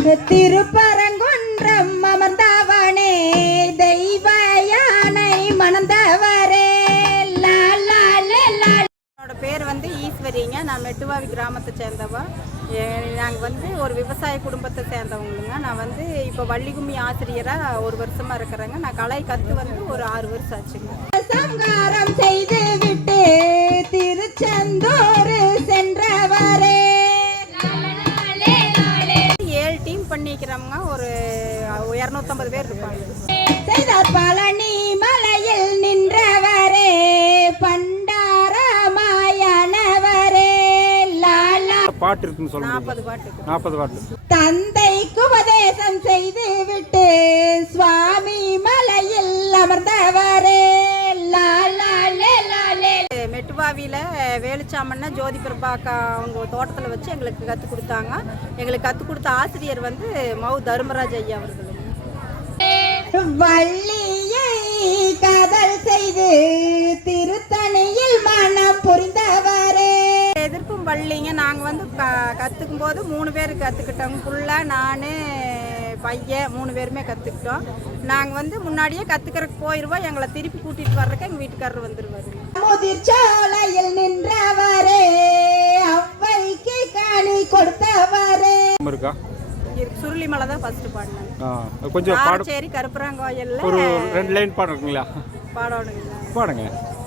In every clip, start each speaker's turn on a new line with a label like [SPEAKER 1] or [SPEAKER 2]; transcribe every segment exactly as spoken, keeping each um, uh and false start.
[SPEAKER 1] திருப்பரங்குன்றம் அமர்ந்தவனே தெய்வ யானை மணந்தவரே.
[SPEAKER 2] என்னோட பேர் வந்து ஈஸ்வரிங்க. நான் மெட்டுவாவி கிராமத்தை சேர்ந்தவா. நாங்கள் வந்து ஒரு விவசாய குடும்பத்தை சேர்ந்தவங்களுங்க. நான் வந்து இப்போ வள்ளிகும்மி ஆசிரியராக ஒரு வருஷமாக இருக்கிறேங்க. நான் கலை கற்று வந்து ஒரு ஆறு வருஷம் ஆச்சுங்க.
[SPEAKER 1] சங்காரம் செய்து விட்டு திருச்செந்தூர் சென்றவரே.
[SPEAKER 2] ஏழு டீம் பண்ணிக்கிறவங்க ஒரு இரநூத்தம்பது பேர் இருப்பாங்க.
[SPEAKER 1] செய்தார் பழனி மலையில் நின்றவரே பண்டாரமாயனவரே.
[SPEAKER 3] பாட்டு இருக்குன்னு சொல்லுங்க.
[SPEAKER 2] நாற்பது பாட்டு
[SPEAKER 3] நாற்பது பாட்டு.
[SPEAKER 1] தந்தைக்கு உபதேசம் செய்து விட்டு சுவாமி மலையில் அமர்ந்தவரே.
[SPEAKER 2] மெட்டுவாவியில் வேலுச்சாமன்னா ஜோதி பிரபாக்கா அவங்க தோட்டத்தில் வச்சு எங்களுக்கு கற்றுக் கொடுத்தாங்க. எங்களுக்கு கற்றுக் கொடுத்த ஆசிரியர் வந்து மௌ தர்மராஜ் ஐயா அவர்கள்.
[SPEAKER 1] வள்ளியை காதல் செய்து திருத்தணியில் மனம் புரிந்தவரே.
[SPEAKER 2] எதிர்ப்பும் வள்ளிங்க. நாங்கள் வந்து க கற்றுக்கும் போது மூணு பேர் கற்றுக்கிட்டோம். ஃபுல்லாக நான் பையன் மூணு பேருமே கற்றுக்கிட்டோம். நாங்கள் வந்து முன்னாடியே கற்றுக்கிறதுக்கு போயிடுவோம். எங்களை திருப்பி கூட்டிகிட்டு வர்றதுக்கு எங்கள் வீட்டுக்காரர் வந்துடுவார்.
[SPEAKER 1] முதிர்ச்சோலையில் நின்றவரே அவ்வைக்கு காணி கொடுத்தவரே.
[SPEAKER 3] இருக்கா
[SPEAKER 2] சுருளி மலை தான் ஃபர்ஸ்ட் பாடினாங்க.
[SPEAKER 3] கொஞ்சம்
[SPEAKER 2] சரி கருப்பராங்கோயில்ல
[SPEAKER 3] ஒரு ரெண்டு லைன் பாடுங்களா?
[SPEAKER 2] பாடணுங்களா?
[SPEAKER 3] பாடுங்க.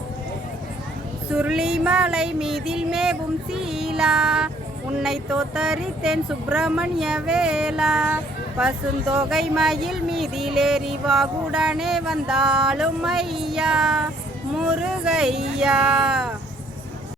[SPEAKER 2] சுருளிமலை மீதில் மேவும் சீலா உன்னை தோத்தரித்தேன் சுப்பிரமணிய வேலா பசுந்தொகை மயில் மீதிலேறி வாகுடனே வந்தாலும் ஐயா முருகையா.